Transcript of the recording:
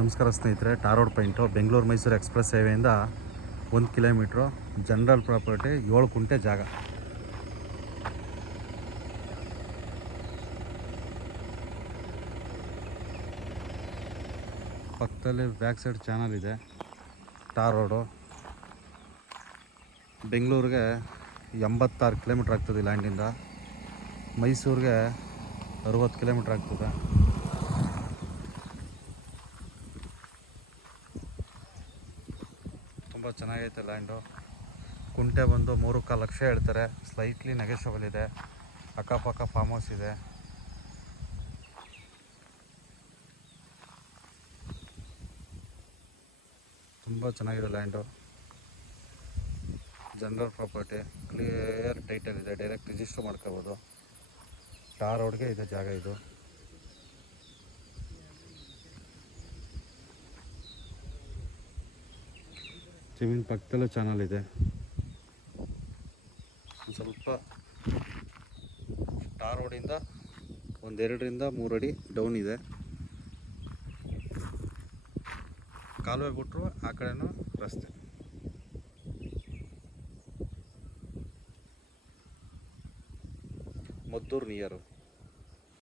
ನಮಸ್ಕಾರ ಸ್ನೇಹಿತರೆ. Tar road point Bengaluru Mysuru express ಹೈವೇಯಿಂದ 1 ಕಿಲೋಮೀಟ್ರು, ಜನರಲ್ ಪ್ರಾಪರ್ಟಿ, 7 ಕುಂಟೆ ಜಾಗ. ಪಕ್ಕದಲ್ಲಿ ಬ್ಯಾಕ್ ಸೈಡ್ ಚಾನಲ್ ಇದೆ. ಟಾರ್ ರೋಡು ಬೆಂಗಳೂರಿಗೆ 86 ಕಿಲೋಮೀಟ್ರ್ ಆಗ್ತದೆ ಲ್ಯಾಂಡಿಂದ. ಮೈಸೂರಿಗೆ 60 ಕಿಲೋಮೀಟ್ರ್ ಆಗ್ತದೆ. ತುಂಬ ಚೆನ್ನಾಗೈತೆ ಲ್ಯಾಂಡು. ಕುಂಟೆ ಬಂದು 3.25 ಲಕ್ಷ ಹೇಳ್ತಾರೆ. ಸ್ಲೈಟ್ಲಿ ನೆಗೆಷಬಲ್ ಇದೆ. ಅಕ್ಕಪಕ್ಕ ಫಾರ್ಮ್ ಹೌಸ್ ಇದೆ. ತುಂಬ ಚೆನ್ನಾಗಿದೆ land. General property, clear title ಇದೆ. ಡೈರೆಕ್ಟ್ ರಿಜಿಸ್ಟರ್ ಮಾಡ್ಕೋಬೋದು. ಟಾರ್ ರೋಡ್ಗೆ ಇದೆ ಜಾಗ. ಇದು ಜಮೀನು ಪಕ್ಕದಲ್ಲೂ ಚಾನಲ್ ಇದೆ. ಸ್ವಲ್ಪ ಟಾರ್ ರೋಡಿಂದ 2-3 ಅಡಿ ಡೌನ್ ಇದೆ. ಕಾಲುವೆ ಬಿಟ್ಟರು ಆ ಕಡೆನೂ ರಸ್ತೆ. ಮದ್ದೂರು ನಿಯರು.